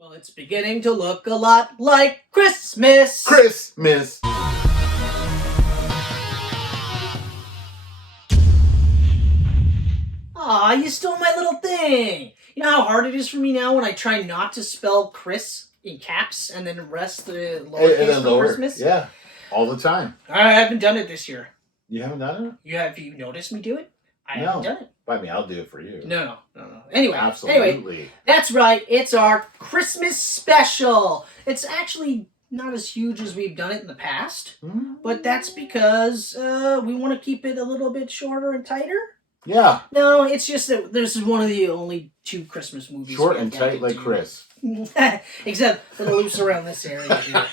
Well, it's beginning to look a lot like Christmas. Christmas. Aw, you stole my little thing. You know how hard it is for me now when I try not to spell Chris in caps and then rest the lowercase for Christmas? Yeah, all the time. I haven't done it this year. You haven't done it? Have you noticed me do it? I haven't done it. I mean, I'll do it for you. No. Anyway, Absolutely. That's right. It's our Christmas special. It's actually not as huge as we've done it in the past, but that's because we want to keep it a little bit shorter and tighter. Yeah. No, it's just that this is one of the only 2 Christmas movies. Short and tight like Chris. Except a little loose around this area here.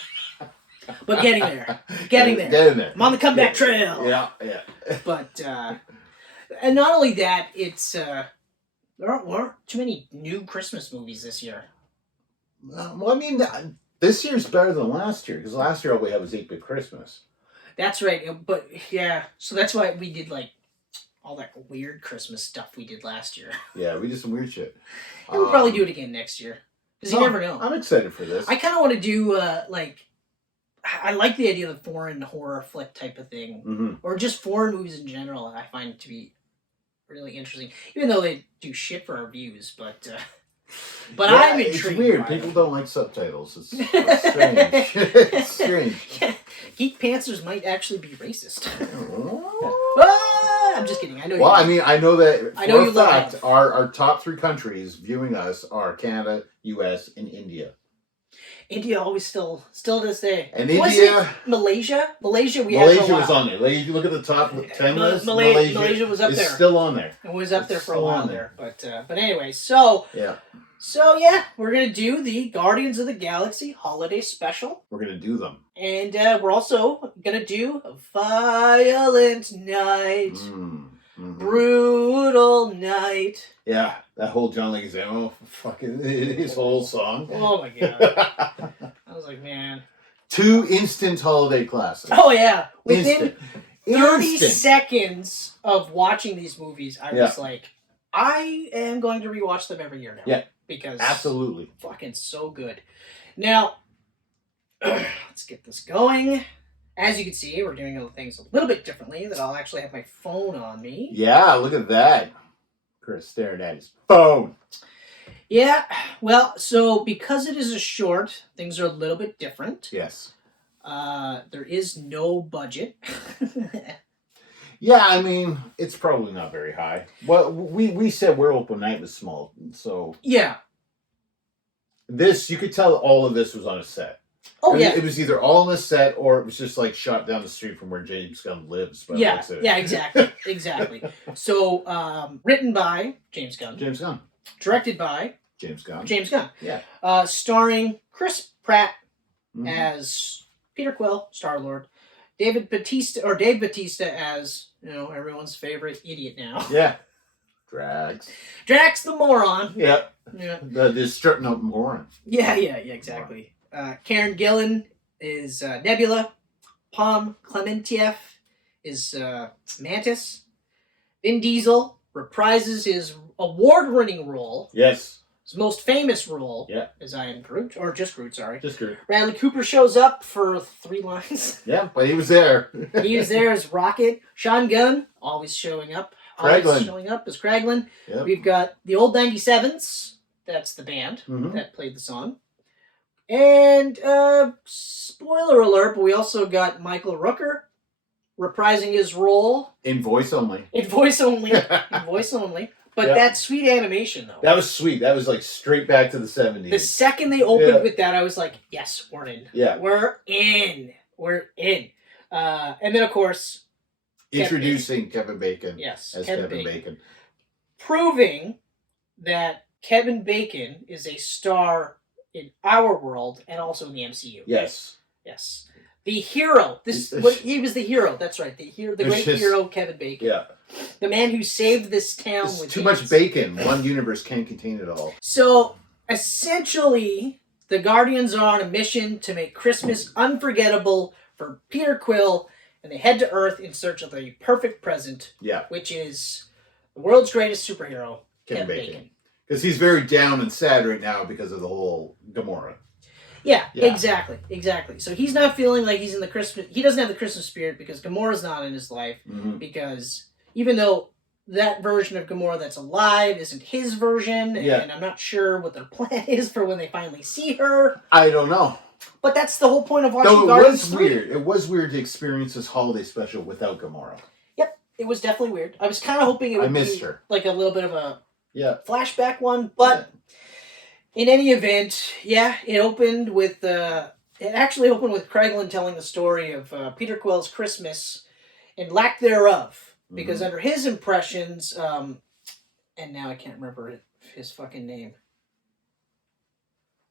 But getting there. Getting there. Getting there. I'm on the comeback trail. Yeah. But, and not only that, it's, there aren't too many new Christmas movies this year. Well, I mean, this year's better than last year, because last year all we had was 8-Bit Christmas. That's right, but, yeah, so that's why we did, like, all that weird Christmas stuff we did last year. Yeah, we did some weird shit. And we'll probably do it again next year. Because you never know. I'm excited for this. I kind of want to do, I like the idea of the foreign horror flick type of thing. Or just foreign movies in general. I find it to be really interesting. Even though they do shit for our views, but I'm intrigued. It's weird. People don't like subtitles. It's strange. It's strange. Yeah. GEEK-PANTSERS might actually be racist. I'm just kidding. I know. Well, I mean, I know that for a fact, love our top 3 countries viewing us are Canada, U.S., and India. India always still to this day. And India, Malaysia Malaysia was on there. You look at the top 10 list. Malaysia was up there. It's still on there. It was up there for a while there. But anyway, so yeah, we're gonna do the Guardians of the Galaxy holiday special. We're gonna do them, and we're also gonna do Violent Night, Brutal Night. Yeah, that whole John Leguizamo, fucking his whole song. Oh my god! I was like, man. 2 instant holiday classics. Oh yeah, within 30 seconds of watching these movies, I was like, I am going to rewatch them every year now. Yeah. Because absolutely fucking so good. Now, let's get this going. As you can see, we're doing things a little bit differently. That I'll actually have my phone on me. Yeah, look at that. Chris staring at his phone. Yeah, well, so because it is a short, things are a little bit different. Yes. There is no budget. Yeah, I mean, it's probably not very high. Well, we said Werewolf by Night was small, so... Yeah. This, you could tell all of this was on a set. Oh, yeah. It was either all on a set, or it was just, like, shot down the street from where James Gunn lives. Yeah, exactly. So, written by James Gunn. Directed by... James Gunn. Yeah. Starring Chris Pratt as Peter Quill, Star-Lord. Dave Bautista as, everyone's favorite idiot now. Yeah. Drax the moron. Yeah. The strutting up moron. Yeah, exactly. Karen Gillan is Nebula. Palm Clementieff is Mantis. Vin Diesel reprises his award-winning role. Yes. His most famous role is I Am Groot, or just Groot, sorry. Just Groot. Bradley Cooper shows up for 3 lines. Yeah, but he was there. He was there as Rocket. Sean Gunn, always showing up. Always showing up as Kraglin. Yep. We've got the Old 97s. That's the band that played the song. And, spoiler alert, but we also got Michael Rooker reprising his role. In voice only. But that sweet animation, though. That was sweet. That was, like, straight back to the 70s. The second they opened with that, I was like, yes, we're in. Yeah. We're in. And then, of course... Introducing Kevin Bacon. Yes, as Kevin Bacon. Proving that Kevin Bacon is a star in our world and also in the MCU. Yes. The hero. He was the hero. That's right. The great hero, Kevin Bacon. Yeah. The man who saved this town with too much bacon. One universe can't contain it all. So, essentially, the Guardians are on a mission to make Christmas unforgettable for Peter Quill, and they head to Earth in search of the perfect present, which is the world's greatest superhero, Kevin Bacon. Because he's very down and sad right now because of the whole Gamora. Yeah, exactly. So he's not feeling like he's in the Christmas... He doesn't have the Christmas spirit because Gamora's not in his life. Mm-hmm. Because even though that version of Gamora that's alive isn't his version, and I'm not sure what their plan is for when they finally see her. I don't know. But that's the whole point of watching Guardians 3. Weird. It was weird to experience this holiday special without Gamora. Yep, it was definitely weird. I was kind of hoping it would be her. Like a little bit of a flashback one, but... In any event, it opened with it actually opened with Craiglin telling the story of Peter Quill's Christmas and lack thereof, because under his impressions, and now I can't remember his fucking name,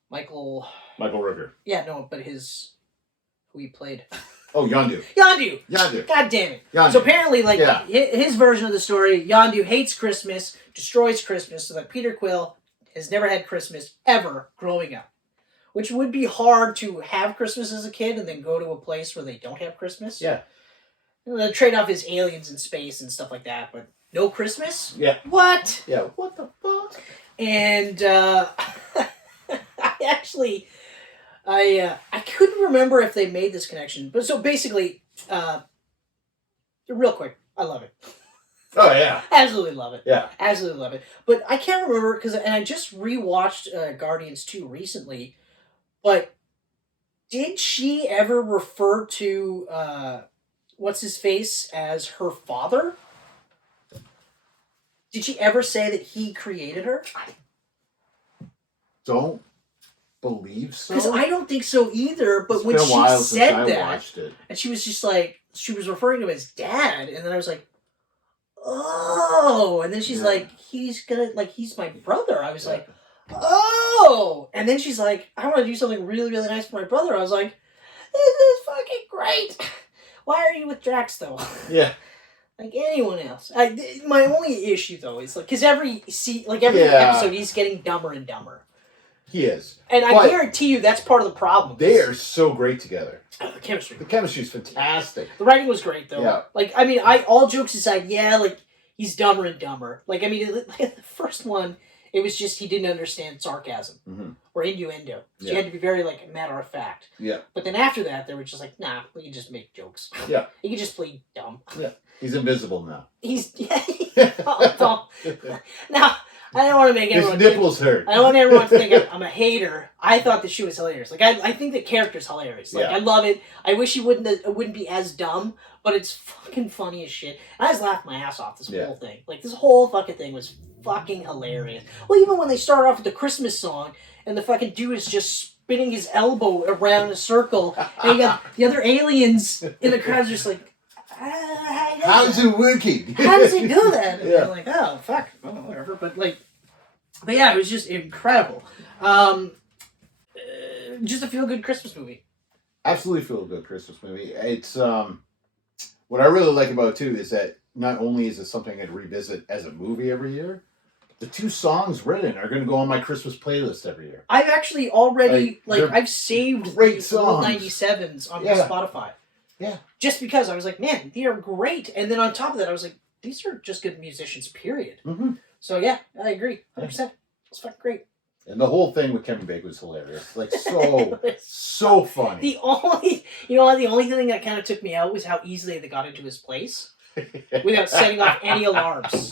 Michael Rooker. Yeah, no, but who he played. Oh, Yondu. God damn it. Yondu. So apparently, his version of the story, Yondu hates Christmas, destroys Christmas, so that Peter Quill has never had Christmas ever growing up. Which would be hard to have Christmas as a kid and then go to a place where they don't have Christmas. Yeah. The trade-off is aliens in space and stuff like that, but no Christmas? Yeah. What? Yeah, what the fuck? And I couldn't remember if they made this connection. But so basically, real quick, I love it. Oh, yeah. Absolutely love it. Yeah. Absolutely love it. But I can't remember, and I just rewatched Guardians 2 recently, but did she ever refer to, what's-his-face as her father? Did she ever say that he created her? I don't believe so. Because I don't think so either, but when she said that, and she was just like, she was referring to him as dad, and then I was like, oh, and then she's like, he's my brother. I was like, oh, and then she's like, I want to do something really, really nice for my brother. I was like, this is fucking great. Why are you with Drax, though? Yeah. Like anyone else. My only issue, though, is, like, because every episode, he's getting dumber and dumber. He is. And I guarantee you that's part of the problem. They are so great together. The chemistry. The chemistry is fantastic. The writing was great, though. Yeah. Like, I mean, all jokes aside, like, he's dumber and dumber. Like, I mean, the first one, it was just he didn't understand sarcasm or innuendo. So you had to be very, like, matter of fact. Yeah. But then after that, they were just like, nah, we can just make jokes. Yeah. You can just play dumb. Yeah. He's invisible now. Now, I don't want to make everyone his nipples hurt. I don't want everyone to think I'm a hater. I thought the show was hilarious. Like, I think the character's hilarious. Like, I love it. I wish he wouldn't be as dumb, but it's fucking funny as shit. And I was laughing my ass off this whole thing. Like, this whole fucking thing was fucking hilarious. Well, even when they start off with the Christmas song, and the fucking dude is just spinning his elbow around in a circle, and you got the other aliens in the crowd just like, how's it working? How does he do that? And they're like, oh, fuck. Oh, whatever. But yeah, it was just incredible. Just a feel-good Christmas movie. Absolutely feel-good Christmas movie. It's, what I really like about it, too, is that not only is it something I'd revisit as a movie every year, the 2 songs written are going to go on my Christmas playlist every year. I've actually already, I've saved great the old 97s on my Spotify. Yeah. Just because I was like, man, they are great. And then on top of that, I was like, these are just good musicians, period. Mm-hmm. So, yeah, I agree. 100%. It's fucking great. And the whole thing with Kevin Bacon was hilarious. Like, so funny. The only thing that kind of took me out was how easily they got into his place without setting off any alarms.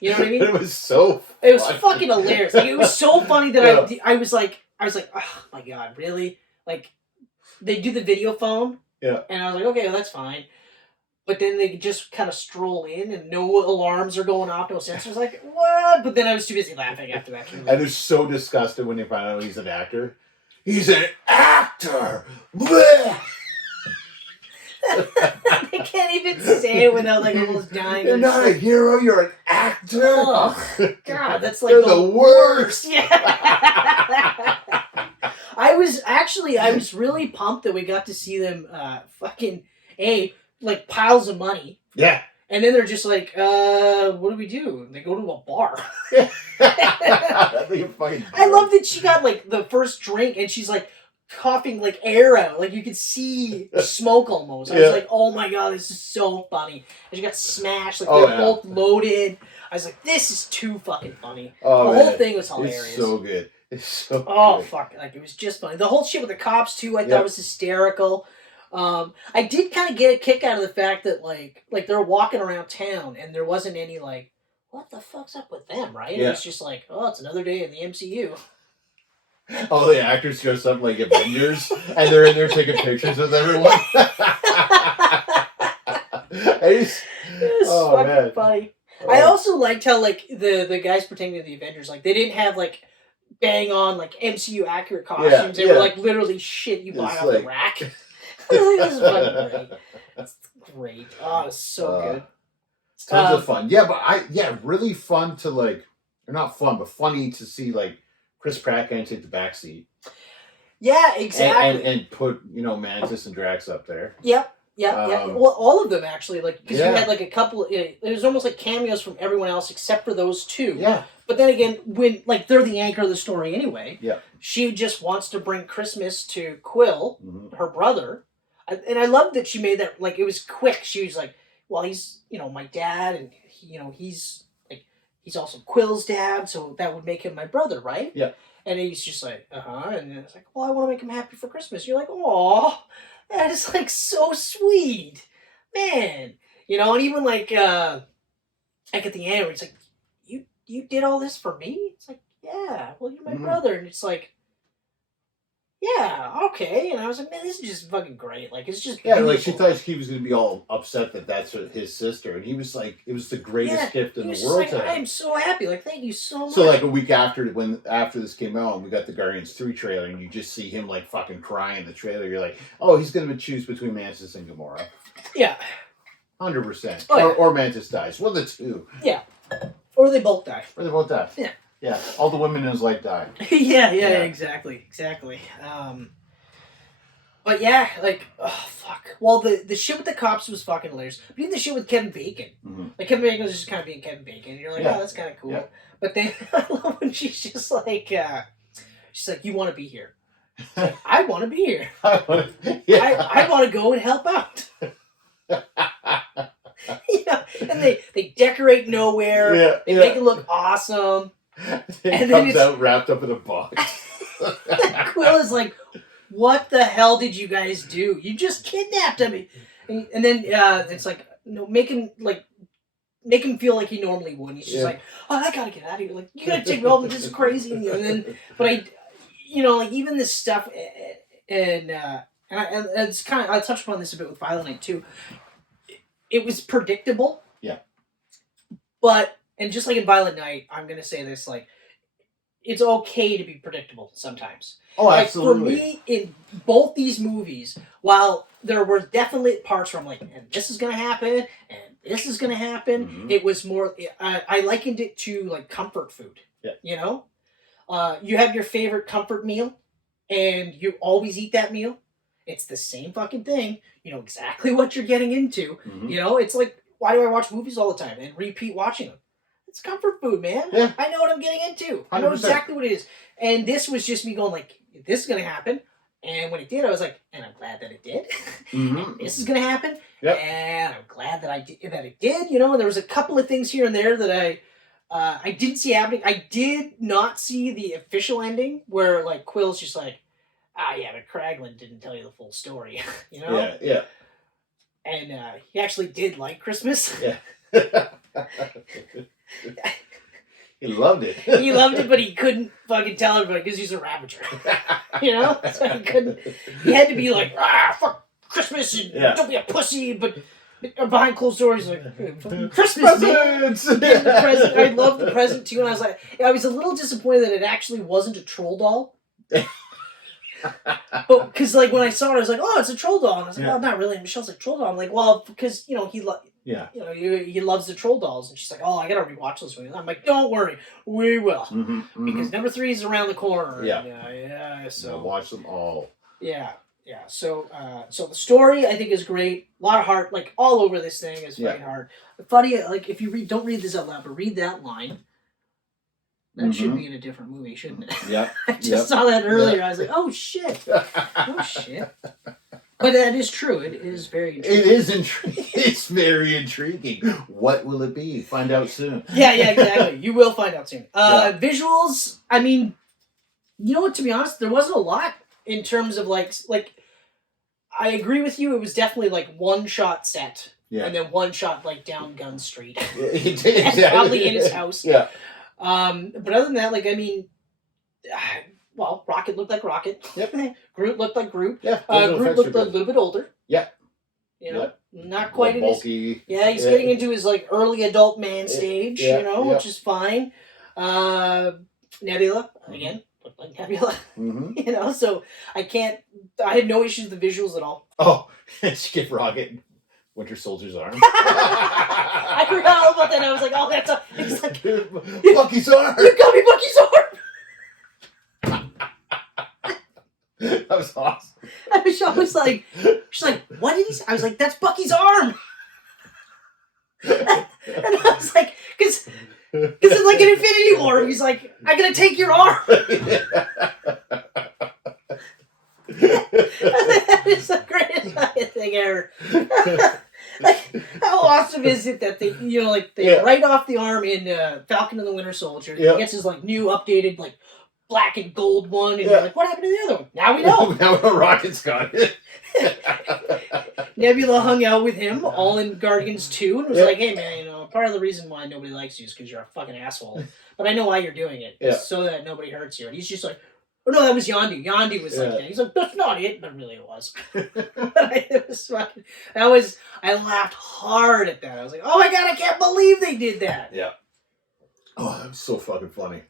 You know what I mean? It was so funny. It was fucking hilarious. Like, it was so funny that I was like, oh my God, really? Like, they do the video phone. Yeah. And I was like, okay, well, that's fine. But then they just kind of stroll in and no alarms are going off, no sensors. Like, what? But then I was too busy laughing after that. And they're so disgusted when they find out he's an actor. He's an actor! Blech! They can't even say it without almost dying. You're not a hero, you're an actor! Oh, God, that's like the worst! Yeah. I was really pumped that we got to see them piles of money. Yeah. And then they're just like, what do we do? And they go to a bar. I love that she got the first drink and she's coughing air out. You could see smoke almost. I was like, oh my God, this is so funny. And she got smashed. They're both loaded. I was like, this is too fucking funny. Oh, the whole thing was hilarious. It's so good. It's so good. Fuck. Like, it was just funny. The whole shit with the cops, too, I thought was hysterical. I did kind of get a kick out of the fact that, like they're walking around town and there wasn't any, like, what the fuck's up with them, right? Yeah. It was just like, oh, it's another day in the MCU. All the actors dress up like Avengers and they're in there taking pictures with everyone. It's fucking funny. I also liked how, like, the guys pretending to be the Avengers, like, they didn't have, like, bang on, like, MCU accurate costumes. They were, like, literally shit you buy off the rack. I was like, this is fucking great. It's great. Oh, it's so good. It's tons of fun. Yeah, but really fun to, like, or not fun, but funny to see, like, Chris Pratt kind of take the back seat. Yeah, exactly. And put, Mantis and Drax up there. Yep. Yeah. Well, all of them, actually. Like, because you had, like, a couple... It was almost like cameos from everyone else except for those two. Yeah. But then again, when, like, they're the anchor of the story anyway. Yeah. She just wants to bring Christmas to Quill, her brother. And I love that she made that, like, it was quick. She was like, well, he's, my dad, and, he's also Quill's dad, so that would make him my brother, right? Yeah. And he's just like, and it's like, well, I want to make him happy for Christmas. You're like, aw, that is, like, so sweet. Man. And even, like at the end, where it's like, you did all this for me? It's like, yeah, well, you're my brother. And it's like, yeah, okay. And I was like, man, this is just fucking great. Like, it's just beautiful. Like, she thought he was going to be all upset that that's his sister. And he was like, it was the greatest gift in the world like, to him. I am so happy. Like, thank you so much. So, like, a week after this came out, and we got the Guardians 3 trailer, and you just see him, like, fucking crying in the trailer. You're like, oh, he's going to choose between Mantis and Gamora. Yeah. 100%. Oh, or Mantis dies. Well, the two. Yeah. Or they both die. Yeah. Yeah. All the women in his life die. yeah, exactly. But yeah, like, oh, fuck. Well, the shit with the cops was fucking hilarious. But even the shit with Kevin Bacon. Like, Kevin Bacon was just kind of being Kevin Bacon. And you're like, oh, that's kind of cool. Yeah. But then, I love when she's just like, you want to be here. Like, I want to be here. I want to go and help out. And they decorate nowhere. Yeah, they make it look awesome. And then comes out wrapped up in a box. Quill is like, what the hell did you guys do? You just kidnapped him. And then it's like, make him feel like he normally would. And he's just like, oh, I gotta get out of here. Like, you gotta take me home. This is crazy. And then, but like, even this stuff, and it's kind of, I touched upon this a bit with Violent Night too. It was predictable. Yeah. But, and just like in Violent Night, I'm going to say this, like, it's okay to be predictable sometimes. Oh, absolutely. Like, for me, in both these movies, while there were definitely parts where I'm like, and this is going to happen, and this is going to happen, it was more, I likened it to, like, comfort food. Yeah. You have your favorite comfort meal, and you always eat that meal. It's the same fucking thing. You know exactly what you're getting into. It's like, why do I watch movies all the time and repeat watching them? It's comfort food, man. Yeah. I know what I'm getting into. I know 100%. exactly what it is. And this was just me going like, this is going to happen. And when it did, I was like, and I'm glad that it did. And this is going to happen. Yep. And I'm glad that it did. And there was a couple of things here and there that I didn't see happening. I did not see the official ending where, like, Quill's just like, yeah, but Kraglin didn't tell you the full story, Yeah. And he actually did like Christmas. Yeah. He loved it. He loved it, but he couldn't fucking tell everybody because he's a Ravager. So he couldn't. He had to be like, fuck Christmas and don't be a pussy, but behind closed doors, like, fucking Christmas, man. The present. I love the present too, and I was a little disappointed that it actually wasn't a troll doll. But because, like, when I saw it, I was like, oh, it's a troll doll. And I was like, well, not really. And Michelle's like, troll doll. I'm like, well, because, he he loves the troll dolls. And she's like, oh, I gotta rewatch those movies. I'm like, don't worry, we will. Because number 3 is around the corner. Yeah. So watch them all. Yeah. So the story, I think, is great. A lot of heart, like, all over this thing is fucking hard. Funny, like, if you don't read this out loud, but read that line. That should be in a different movie, shouldn't it? Yeah. I just saw that earlier. I was like, oh, shit. Oh, shit. But that is true. It is very intriguing. It is intriguing. It's very intriguing. What will it be? Find out soon. Yeah, exactly. You will find out soon. Visuals, I mean, you know what, to be honest, there wasn't a lot in terms of like I agree with you, it was definitely like one shot set. Yeah. And then one shot like down Gunn Street. Exactly. Probably in his house. Yeah. But other than that, like, I mean, well, Rocket looked like Rocket. Yep. Groot looked like Groot. Yeah. Groot looked a little bit older. Yeah. You know, not quite in bulky. Yeah, he's getting into his like early adult man stage. You know, which is fine. Nebula again looked like Nebula. Mm-hmm. You know, so I had no issues with the visuals at all. Oh, skip Rocket. Winter Soldier's arm. I forgot all about that. I was like, oh, that's it's like Bucky's arm. You got me Bucky's arm. That was awesome. And Michelle was like, she's like, what did he say? I was like, that's Bucky's arm. And I was like, because it's like an Infinity War. He's like, I'm gonna take your arm. It's the greatest thing ever. Like, how awesome is it that they write off the arm in Falcon and the Winter Soldier. He gets his like new updated like black and gold one, and you're like, what happened to the other one? Now we know. Now Rocket's got it. Nebula hung out with him all in Guardians 2 and was like, hey man, you know, part of the reason why nobody likes you is because you're a fucking asshole. But I know why you're doing it. So that nobody hurts you. And he's just like, oh no, that was Yondu. Yondu was like that. He's like, that's not it, but really it was. It was fucking, I laughed hard at that. I was like, oh my god, I can't believe they did that. Yeah. Oh, that was so fucking funny.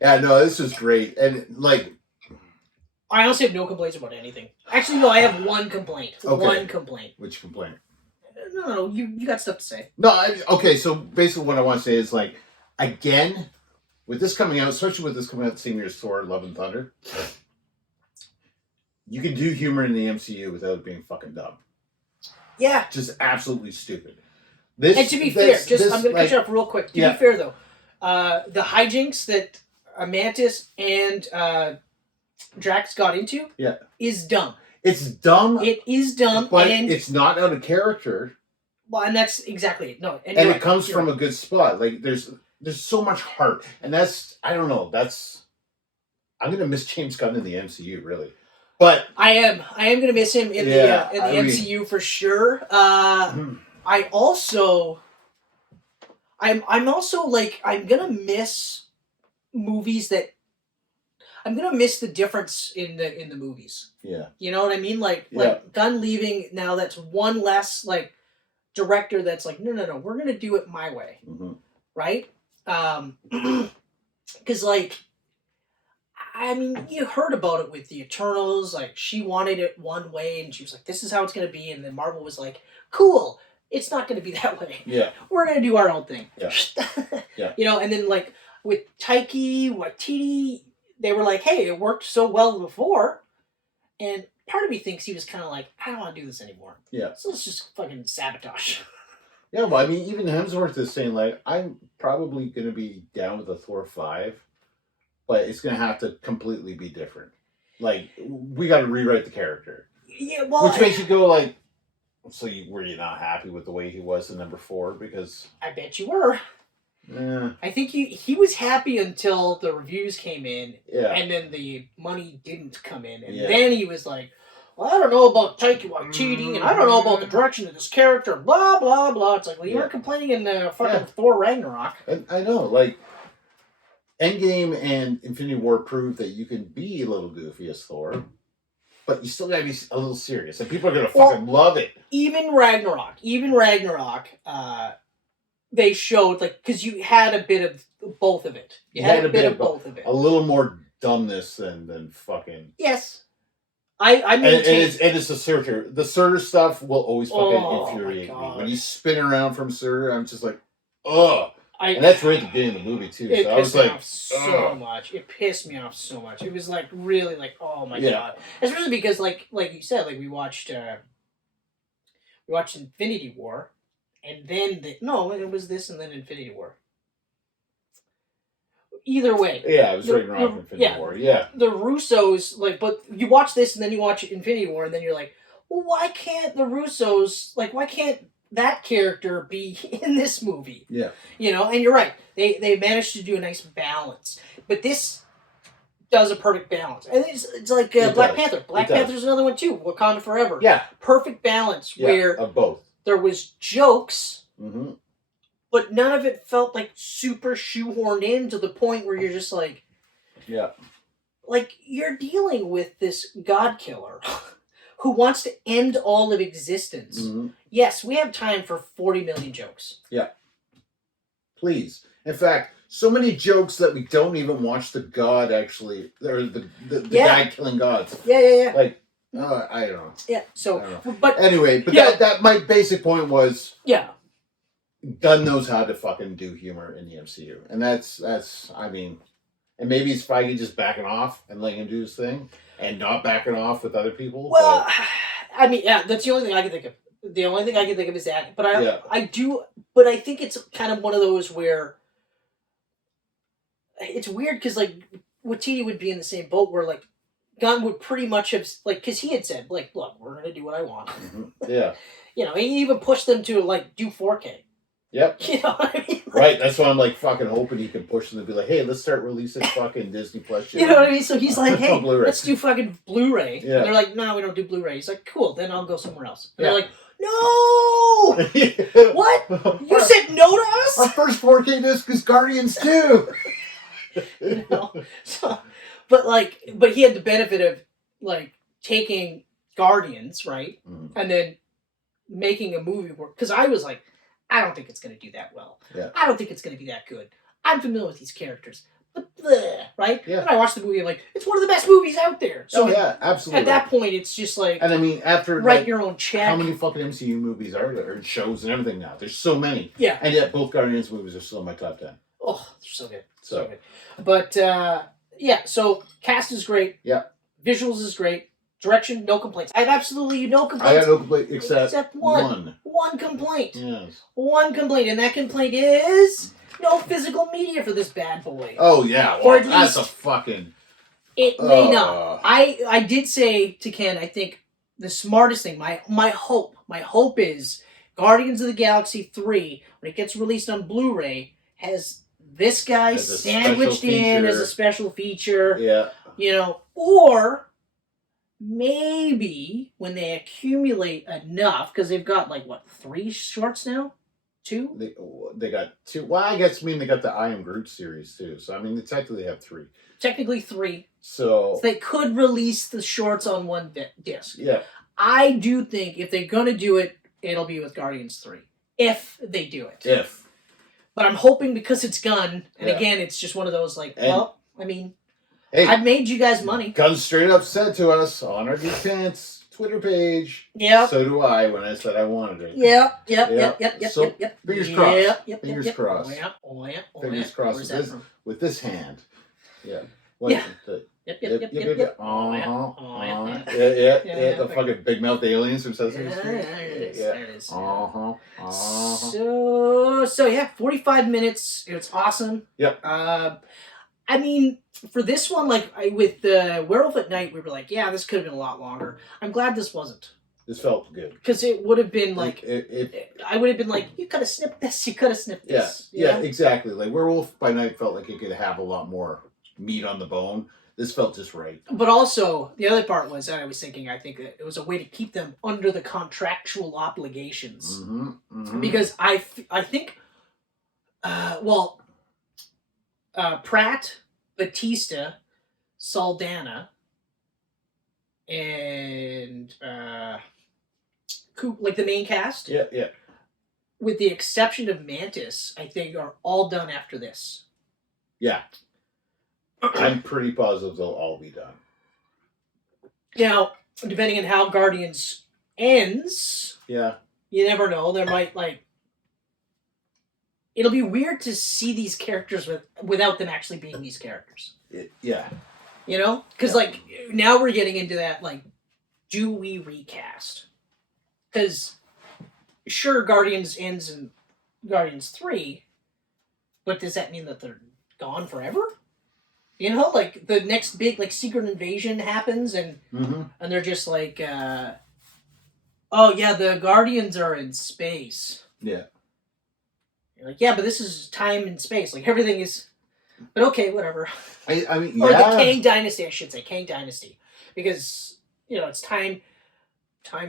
Yeah, no, this was great. And like, I honestly have no complaints about anything. Actually, no, I have one complaint. Okay. One complaint. Which complaint? No, you got stuff to say. No, okay, so basically what I want to say is like, again, with this coming out, especially with this coming out the same year as Thor, Love and Thunder, you can do humor in the MCU without it being fucking dumb. Yeah. Just absolutely stupid. And to be fair, I'm going to cut you off real quick. To be fair, though, the hijinks that Mantis and Drax got into is dumb. It's dumb. It is dumb. But it's not out of character. Well, and that's exactly it. No, and it comes from a good spot. Like, there's so much heart. And that's, I don't know, I'm going to miss James Gunn in the MCU, really. But I am going to miss him in the MCU for sure. I'm also like, I'm going to miss movies that I'm gonna miss the difference in the movies. Yeah. You know what I mean? Like Gunn leaving now, that's one less like director that's like, no, we're gonna do it my way. Mm-hmm. Right? Because like, I mean, you heard about it with the Eternals, like she wanted it one way and she was like, this is how it's gonna be, and then Marvel was like, cool, it's not gonna be that way. Yeah. We're gonna do our own thing. Yeah. Yeah. You know, and then like with Taika Waititi, they were like, hey, it worked so well before. And part of me thinks he was kind of like, I don't want to do this anymore. Yeah. So let's just fucking sabotage. Yeah, well, I mean, even Hemsworth is saying, like, I'm probably going to be down with the Thor 5, but it's going to have to completely be different. Like, we got to rewrite the character. Yeah, well... Which makes you go, like, so were you not happy with the way he was in number 4? Because... I bet you were. Yeah. I think he was happy until the reviews came in, and then the money didn't come in, and then he was like, well, I don't know about Taika Waititi, and I don't know about the direction of this character, blah, blah, blah. It's like, well, you weren't complaining in fucking Thor Ragnarok. I know, like, Endgame and Infinity War proved that you can be a little goofy as Thor, but you still gotta be a little serious, and people are gonna fucking love it. Even Ragnarok, they showed, like, because you had a bit of both of it. You had a bit of both of it. A little more dumbness than fucking... Yes. I mean... And it's the Surtur. The Surtur stuff will always fucking infuriate me. When you spin around from Surtur, I'm just like, ugh. And that's right at the beginning of the movie, too. It pissed me off so much. It pissed me off so much. It was, like, really, like, oh my god. Especially because, like you said, like, we watched Infinity War. And then it was this and then Infinity War. Either way. Yeah, it was Ragnarok Infinity War. Yeah. The Russos, like, but you watch this and then you watch Infinity War and then you're like, well, why can't the Russos, like, why can't that character be in this movie? Yeah. You know, and you're right. They managed to do a nice balance. But this does a perfect balance. And it's like Black Panther. Black Panther's another one too. Wakanda Forever. Yeah. Perfect balance where of both. There was jokes, but none of it felt like super shoehorned in to the point where you're just like, yeah, like you're dealing with this God killer who wants to end all of existence. Yes, we have time for 40 million jokes. Yeah. Please. In fact, so many jokes that we don't even watch the god actually, or the guy killing gods. Yeah. Like, I don't know. Yeah. So, but anyway, but that my basic point was. Yeah. Gunn knows how to fucking do humor in the MCU, and that's I mean, and maybe it's Feige just backing off and letting him do his thing, and not backing off with other people. Well, I mean, yeah, that's the only thing I can think of. The only thing I can think of is that, but I think it's kind of one of those where. It's weird because, like, Watiti would be in the same boat where, like, Gunn would pretty much have, like, because he had said, like, look, we're going to do what I want. Yeah. You know, he even pushed them to, like, do 4K. Yep. You know what I mean? Like, right. That's why I'm, like, fucking hoping he can push them to be like, hey, let's start releasing fucking Disney Plus shit. You know what I mean? So he's like, hey, let's do fucking Blu-ray. Yeah. And they're like, no, we don't do Blu-ray. He's like, cool, then I'll go somewhere else. And they're like, no! What? You said no to us? Our first 4K disc is Guardians 2! You know, so, but he had the benefit of like taking Guardians, right, and then making a movie work. Because I was like, I don't think it's going to do that well. Yeah. I don't think it's going to be that good. I'm familiar with these characters, but bleh, right? Yeah. And I watched the movie. I'm like, it's one of the best movies out there. So yeah, absolutely. At that point, it's just like, and I mean, after write your own check. How many fucking MCU movies are there, and shows and everything now? There's so many. Yeah. And yet, both Guardians movies are still in my top 10. Oh, they're so good. So good. But, yeah, so cast is great. Yeah. Visuals is great. Direction, no complaints. I have absolutely no complaints. I have no complaint except one. One complaint. Yes. One complaint. And that complaint is no physical media for this bad boy. Oh, yeah. Well, or at least that's a fucking... It may not. I did say to Ken, I think the smartest thing, my hope is Guardians of the Galaxy 3, when it gets released on Blu-ray, has this guy sandwiched in as a special feature. Yeah. You know, or maybe when they accumulate enough, because they've got, like, what, 3 shorts now? 2? They got 2. Well, I guess they got the I Am Groot series, too. So, I mean, they technically have 3. Technically 3. So they could release the shorts on one disc. Yeah. I do think if they're going to do it, it'll be with Guardians 3. If they do it. But I'm hoping because it's Gunn, and again, it's just one of those, like, well, I mean, hey, I've made you guys money. Gunn straight up said to us on our Geek Pants Twitter page. Yeah. So do I when I said I wanted it. Yep. So, fingers crossed. Fingers crossed. Fingers crossed with this hand. Yeah. What? Yeah. Yep. The fucking big mouth aliens from Sesame Street. There it is. So yeah, 45 minutes. It's awesome. Yep. I mean, for this one, like with the Werewolf at Night, we were like, yeah, this could have been a lot longer. I'm glad this wasn't. This felt good. Because it would have been like, I would have been like, you could have snipped this, you could have snipped this. Yeah, exactly. Like Werewolf by Night felt like it could have a lot more meat on the bone. This felt just right. But also, the other part was, I was thinking, I think that it was a way to keep them under the contractual obligations. Because I think, Pratt, Batista, Saldana, and like the main cast. Yeah. With the exception of Mantis, I think are all done after this. Yeah. I'm pretty positive they'll all be done. Now, depending on how Guardians ends, you never know. There might it'll be weird to see these characters without them actually being these characters. Yeah. You know? Because, now we're getting into that, do we recast? Because, sure, Guardians ends in Guardians 3, but does that mean that they're gone forever? You know, the next big, secret invasion happens, and they're just oh yeah, the Guardians are in space. Yeah. You're like, yeah, but this is time and space. Like, everything is... But okay, whatever. I mean, yeah. Or the Kang Dynasty, I should say. Kang Dynasty. Because, it's time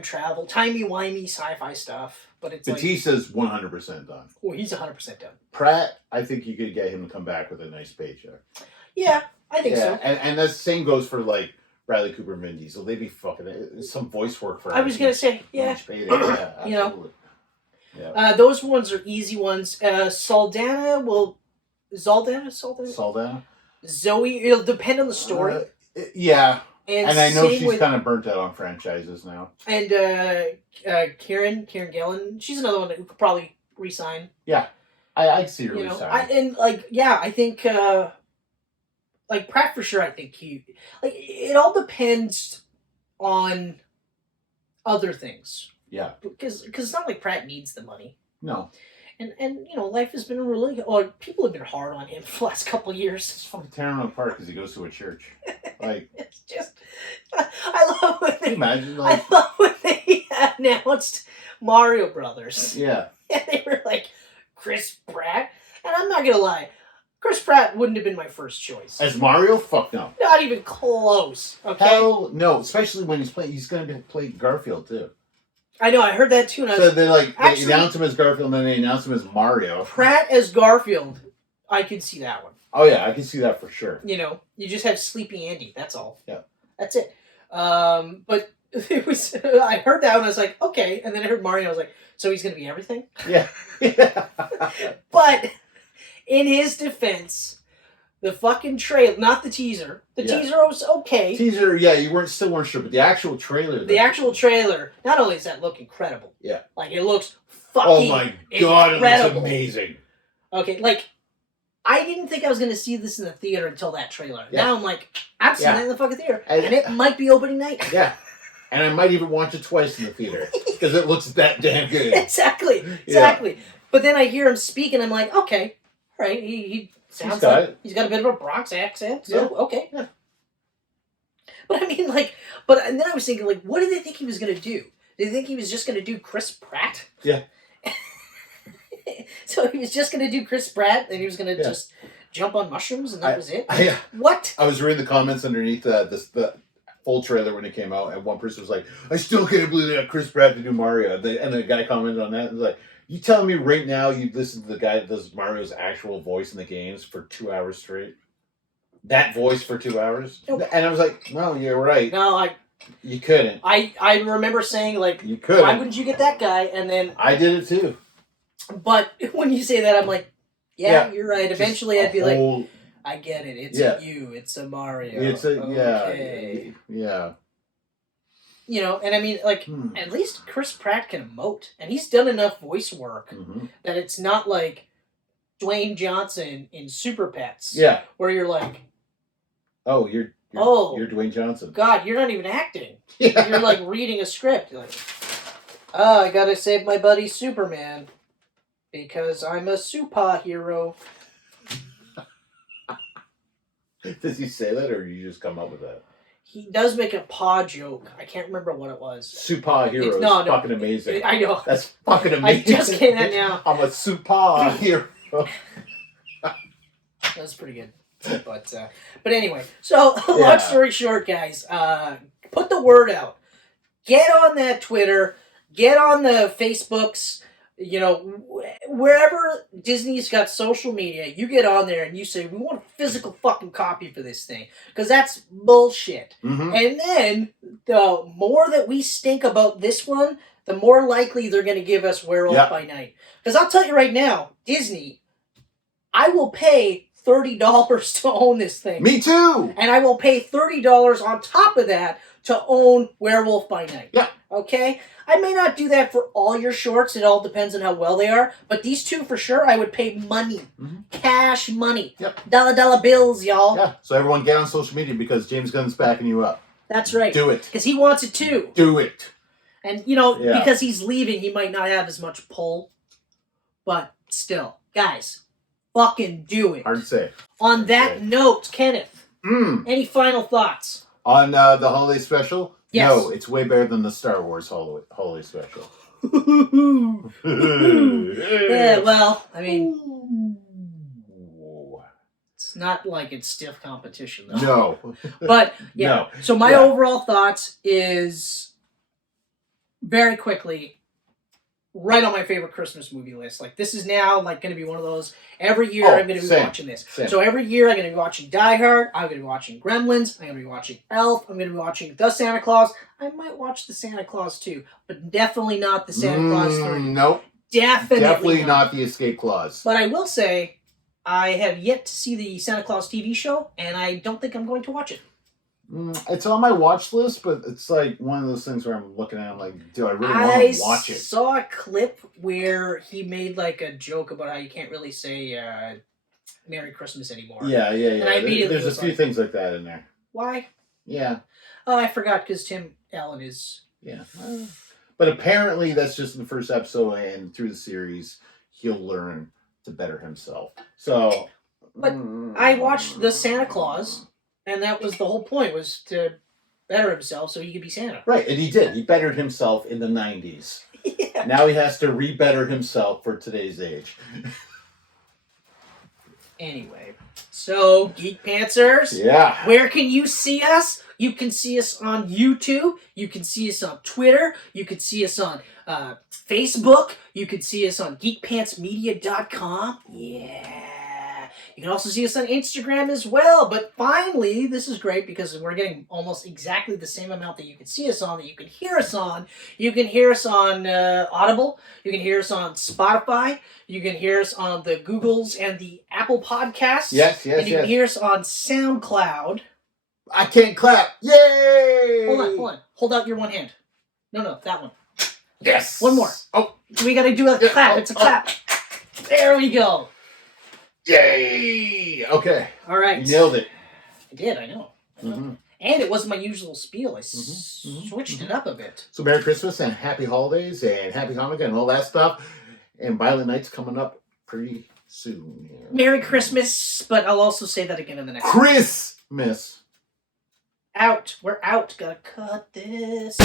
travel, timey-wimey sci-fi stuff. But it's Batista's 100% done. Oh, he's 100% done. Pratt, I think you could get him to come back with a nice paycheck. Yeah, I think so. And the same goes for, like, Bradley Cooper and Vin Diesel. They'd be fucking... Some voice work for... I was going to say, yeah. Yeah, absolutely. Yeah. Those ones are easy ones. Saldana will... Zaldana? Zoe, it'll depend on the story. Yeah. And I know she's kind of burnt out on franchises now. And Karen Gillan, she's another one that could probably resign. Yeah. I see her resign. I think... like, Pratt for sure, I think he... Like, it all depends on other things. Yeah. Because it's not like Pratt needs the money. No. And life has been really... Or people have been hard on him for the last couple of years. It's fucking tearing him apart because he goes to a church. Like... It's just... I love when they... Imagine, I love when they announced Mario Brothers. Yeah. And they were like, Chris Pratt? And I'm not going to lie. Chris Pratt wouldn't have been my first choice. As Mario? Fuck no. Not even close. Okay? Hell no. Especially when he's going to play Garfield too. I know, I heard that too. And they announced him as Garfield and then they announced him as Mario. Pratt as Garfield, I could see that one. Oh yeah, I can see that for sure. You just have Sleepy Andy, that's all. Yeah. That's it. But it was, I heard that and I was like, okay. And then I heard Mario, I was like, so he's going to be everything? Yeah. But... In his defense, the fucking trailer, not the teaser. The teaser was okay. Teaser, yeah, you still weren't sure, but the actual trailer. The actual trailer, not only does that look incredible. Yeah. Like, it looks fucking incredible. Oh my god, it looks amazing. Okay, like, I didn't think I was going to see this in the theater until that trailer. Yeah. Now I'm like, I've seen that in the fucking theater. And it might be opening night. Yeah. And I might even watch it twice in the theater. Because it looks that damn good. Exactly. Yeah. But then I hear him speak and I'm like, okay. Right, he sounds like he's got a bit of a Bronx accent, so okay. Yeah. But I mean, and then I was thinking, what did they think he was going to do? Did they think he was just going to do Chris Pratt? Yeah. So he was just going to do Chris Pratt, and he was going to just jump on mushrooms, and that was it? What? I was reading the comments underneath the full trailer when it came out, and one person was like, I still can't believe they got Chris Pratt to do Mario. And the guy commented on that, and was like, you telling me right now you'd listen to the guy that does Mario's actual voice in the games for 2 hours straight? That voice for 2 hours? Nope. And I was like, no, you're right. No, you couldn't. I remember saying, you couldn't. Why wouldn't you get that guy? And then... I did it too. But when you say that, I'm like, you're right. Eventually I'd be like, I get it. It's a you. It's a Mario. It's a... Okay. Yeah. And I mean, at least Chris Pratt can emote. And he's done enough voice work that it's not like Dwayne Johnson in Super Pets. Yeah. Where you're like... Oh, you're Dwayne Johnson. God, you're not even acting. Yeah. You're like reading a script. You're like, I gotta save my buddy Superman. Because I'm a superhero. Does he say that, or do you just come up with that? He does make a paw joke. I can't remember what it was. Superhero is fucking amazing. I know. That's fucking amazing. I just get that now. I'm a superhero. That's pretty good. But anyway, so long story short, guys, put the word out. Get on that Twitter. Get on the Facebooks. Wherever Disney's got social media, you get on there and you say, we want a physical fucking copy for this thing. Because that's bullshit. Mm-hmm. And then, the more that we stink about this one, the more likely they're going to give us Werewolf by Night. Because I'll tell you right now, Disney, I will pay $30 to own this thing. Me too! And I will pay $30 on top of that to own Werewolf by Night. Yeah. Okay? I may not do that for all your shorts. It all depends on how well they are. But these two, for sure, I would pay money. Mm-hmm. Cash money. Yep. Dollar bills, y'all. Yeah. So everyone get on social media because James Gunn's backing you up. That's right. Do it. Because he wants it too. Do it. And, because he's leaving, he might not have as much pull. But still, guys, fucking do it. Hard to say. On that note, Kenneth, any final thoughts? On the holiday special? Yes. No, it's way better than the Star Wars holiday special. Yeah, well, I mean, it's not like it's stiff competition, though. No. But, yeah. No. So my overall thoughts is, very quickly, right on my favorite Christmas movie list. Like, this is now, like, going to be one of those, every year I'm going to be watching this. Same. So every year I'm going to be watching Die Hard, I'm going to be watching Gremlins, I'm going to be watching Elf, I'm going to be watching The Santa Claus. I might watch The Santa Claus 2, but definitely not The Santa Claus 3. Nope. Definitely not the Escape Clause. But I will say, I have yet to see the Santa Claus TV show, and I don't think I'm going to watch it. It's on my watch list, but it's like one of those things where I'm looking at it, I'm like, do I really want to watch it? I saw a clip where he made like a joke about how you can't really say Merry Christmas anymore. Yeah. And I immediately There's a few things like that in there. Why? Yeah. Oh, I forgot because Tim Allen is... Yeah. But apparently that's just the first episode, and through the series, he'll learn to better himself. So... But I watched The Santa Claus... And that was the whole point, was to better himself so he could be Santa. Right, and he did. He bettered himself in the 90s. Yeah. Now he has to re-better himself for today's age. Anyway, so GEEK-PANTSERS. Yeah. Where can you see us? You can see us on YouTube. You can see us on Twitter. You can see us on Facebook. You can see us on geekpantsmedia.com. Yeah. You can also see us on Instagram as well. But finally, this is great because we're getting almost exactly the same amount that you can see us on, that you can hear us on. You can hear us on Audible. You can hear us on Spotify. You can hear us on the Googles and the Apple Podcasts. Yes. And you can hear us on SoundCloud. I can't clap. Yay! Hold on. Hold out your one hand. No, that one. Yes! One more. Oh. We gotta do a clap. It's a clap. There we go. Yay! Okay. All right. You nailed it. I did, I know. And it wasn't my usual spiel. I switched it up a bit. So Merry Christmas and Happy Holidays and Happy Hanukkah and all that stuff. And Violent Night's coming up pretty soon. Yeah. Merry Christmas, but I'll also say that again in the next Christmas. Out. We're out. Gotta cut this.